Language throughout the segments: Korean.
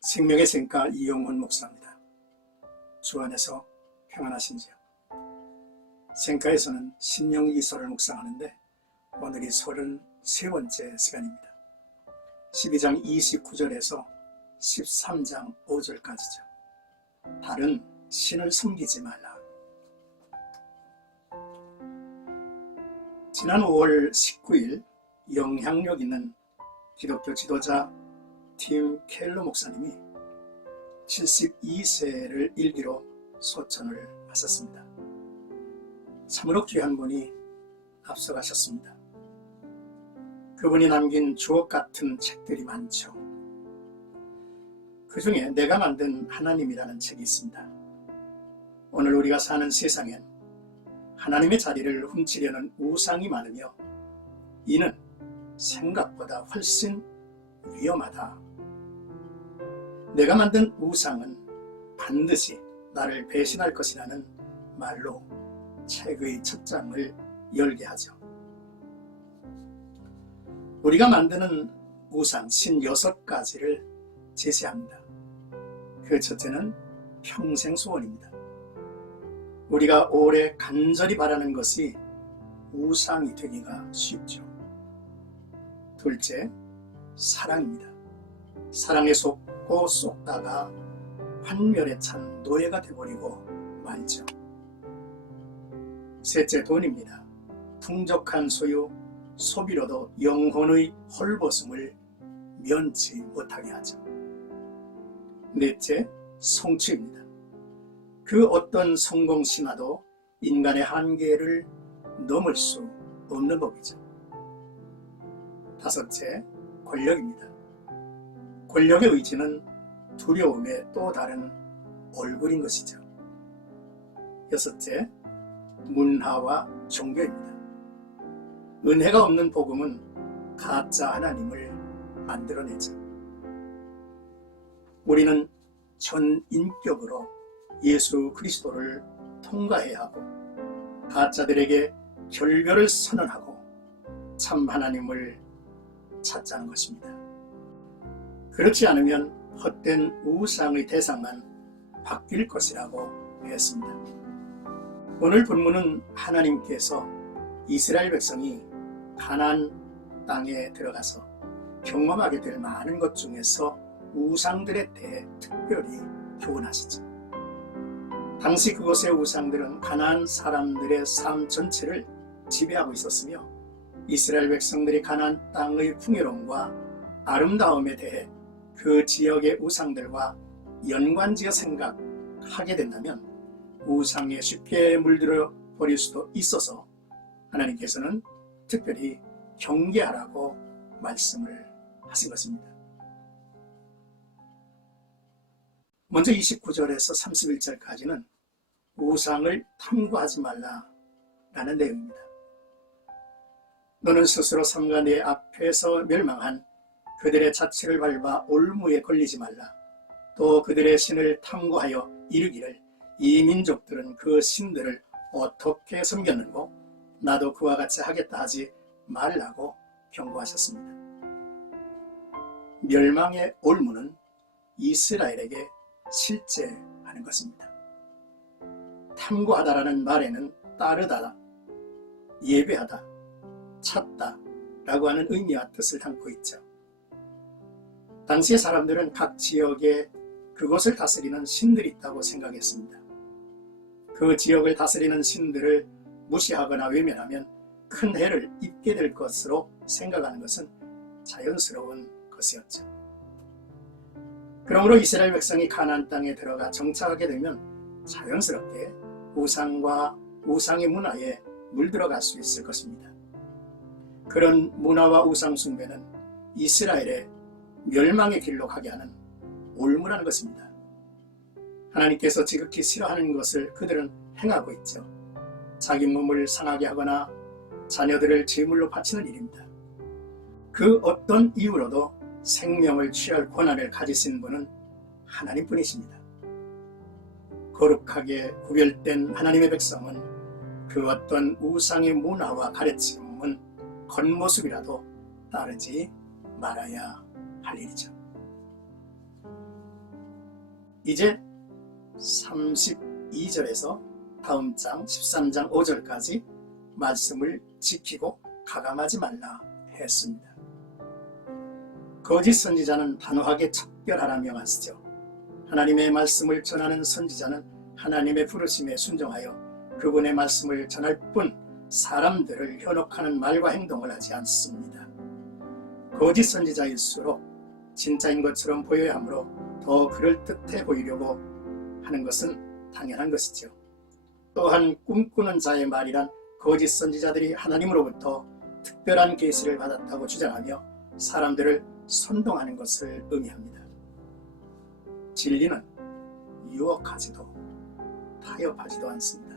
생명의 샘가 이용훈 목사입니다. 주 안에서 평안하신지요? 샘가에서는 신명기서를 묵상하는데 오늘이 33번째 시간입니다. 12장 29절에서 13장 5절까지죠. 다른 신을 섬기지 말라. 지난 5월 19일 영향력 있는 기독교 지도자 팀 켈러 목사님이 72세를 일기로 소천을 하셨습니다. 참으로 귀한 분이 앞서가셨습니다. 그분이 남긴 주옥 같은 책들이 많죠. 그 중에 내가 만든 하나님이라는 책이 있습니다. 오늘 우리가 사는 세상엔 하나님의 자리를 훔치려는 우상이 많으며 이는 생각보다 훨씬 위험하다. 내가 만든 우상은 반드시 나를 배신할 것이라는 말로 책의 첫 장을 열게 하죠. 우리가 만드는 우상 신 6가지를 제시합니다. 그 첫째는 평생 소원입니다. 우리가 오래 간절히 바라는 것이 우상이 되기가 쉽죠. 둘째, 사랑입니다. 사랑에 속고 쏟다가 환멸에 찬 노예가 되어버리고 말죠. 셋째, 돈입니다. 풍족한 소유, 소비로도 영혼의 헐벗음을 면치 못하게 하죠. 넷째, 성취입니다. 그 어떤 성공 신화도 인간의 한계를 넘을 수 없는 법이죠. 다섯째, 권력입니다. 권력의 의지는 두려움의 또 다른 얼굴인 것이죠. 여섯째, 문화와 종교입니다. 은혜가 없는 복음은 가짜 하나님을 만들어내죠. 우리는 전 인격으로 예수 그리스도를 통과해야 하고 가짜들에게 결별을 선언하고 참 하나님을 찾자는 것입니다. 그렇지 않으면 헛된 우상의 대상만 바뀔 것이라고 했습니다. 오늘 본문은 하나님께서 이스라엘 백성이 가나안 땅에 들어가서 경험하게 될 많은 것 중에서 우상들에 대해 특별히 교훈하시죠. 당시 그곳의 우상들은 가나안 사람들의 삶 전체를 지배하고 있었으며 이스라엘 백성들이 가나안 땅의 풍요로움과 아름다움에 대해 그 지역의 우상들과 연관지어 생각하게 된다면 우상에 쉽게 물들어 버릴 수도 있어서 하나님께서는 특별히 경계하라고 말씀을 하신 것입니다. 먼저 29절에서 31절까지는 우상을 탐구하지 말라라는 내용입니다. 너는 스스로 삼가 내 앞에서 멸망한 그들의 자취를 밟아 올무에 걸리지 말라. 또 그들의 신을 탐구하여 이르기를 이 민족들은 그 신들을 어떻게 섬겼는고 나도 그와 같이 하겠다 하지 말라고 경고하셨습니다. 멸망의 올무는 이스라엘에게 실제하는 것입니다. 탐구하다라는 말에는 따르다, 예배하다, 찾다 라고 하는 의미와 뜻을 담고 있죠. 당시의 사람들은 각 지역에 그것을 다스리는 신들이 있다고 생각했습니다. 그 지역을 다스리는 신들을 무시하거나 외면하면 큰 해를 입게 될 것으로 생각하는 것은 자연스러운 것이었죠. 그러므로 이스라엘 백성이 가나안 땅에 들어가 정착하게 되면 자연스럽게 우상과 우상의 문화에 물들어갈 수 있을 것입니다. 그런 문화와 우상 숭배는 이스라엘의 멸망의 길로 가게 하는 올무라는 것입니다. 하나님께서 지극히 싫어하는 것을 그들은 행하고 있죠. 자기 몸을 상하게 하거나 자녀들을 제물로 바치는 일입니다. 그 어떤 이유로도 생명을 취할 권한을 가지신 분은 하나님뿐이십니다. 거룩하게 구별된 하나님의 백성은 그 어떤 우상의 문화와 가르침은 겉모습이라도 따르지 말아야 할 일이죠. 이제 32절에서 다음 장 13장 5절까지 말씀을 지키고 가감하지 말라 했습니다. 거짓 선지자는 단호하게 척결하라 명하시죠. 하나님의 말씀을 전하는 선지자는 하나님의 부르심에 순종하여 그분의 말씀을 전할 뿐 사람들을 현혹하는 말과 행동을 하지 않습니다. 거짓 선지자일수록 진짜인 것처럼 보여야 하므로 더 그럴듯해 보이려고 하는 것은 당연한 것이죠. 또한 꿈꾸는 자의 말이란 거짓 선지자들이 하나님으로부터 특별한 계시를 받았다고 주장하며 사람들을 선동하는 것을 의미합니다. 진리는 유혹하지도 타협하지도 않습니다.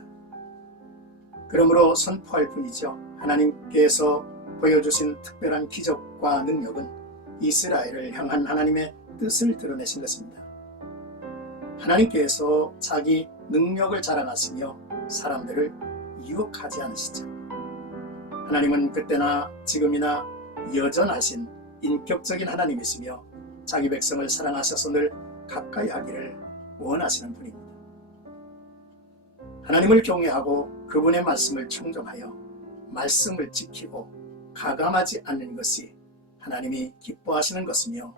그러므로 선포할 뿐이죠. 하나님께서 보여주신 특별한 기적과 능력은 이스라엘을 향한 하나님의 뜻을 드러내신 것입니다. 하나님께서 자기 능력을 자랑하시며 사람들을 유혹하지 않으시죠. 하나님은 그때나 지금이나 여전하신 인격적인 하나님이시며 자기 백성을 사랑하셔서 늘 가까이 하기를 원하시는 분입니다. 하나님을 경외하고 그분의 말씀을 청종하여 말씀을 지키고 가감하지 않는 것이 하나님이 기뻐하시는 것이며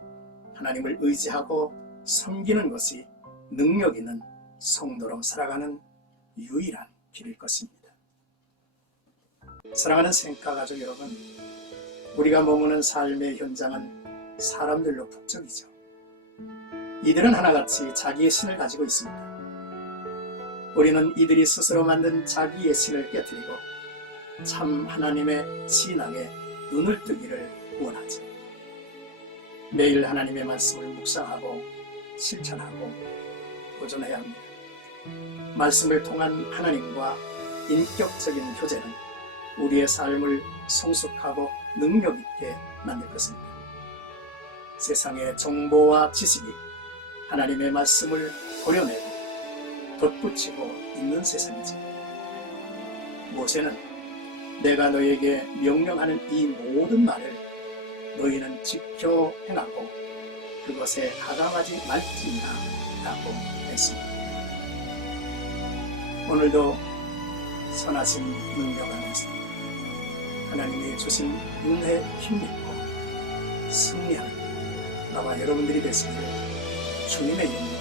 하나님을 의지하고 섬기는 것이 능력 있는 성도로 살아가는 유일한 길일 것입니다. 사랑하는 생가 가족 여러분, 우리가 머무는 삶의 현장은 사람들로 북적이죠. 이들은 하나같이 자기의 신을 가지고 있습니다. 우리는 이들이 스스로 만든 자기의 신을 깨뜨리고 참 하나님의 신앙에 눈을 뜨기를 원하죠. 매일 하나님의 말씀을 묵상하고 실천하고 도전해야 합니다. 말씀을 통한 하나님과 인격적인 교제는 우리의 삶을 성숙하고 능력 있게 만들 것입니다. 세상의 정보와 지식이 하나님의 말씀을 도려내고 덧붙이고 있는 세상이죠. 모세는 내가 너에게 명령하는 이 모든 말을 너희는 지켜 행하고 그것에 가감하지 말지니라 라고 했습니다. 오늘도 선하신 능력 안에서 하나님이 주신 은혜 힘입고 승리하는 나와 여러분들이 되시기를 주님의 이름으로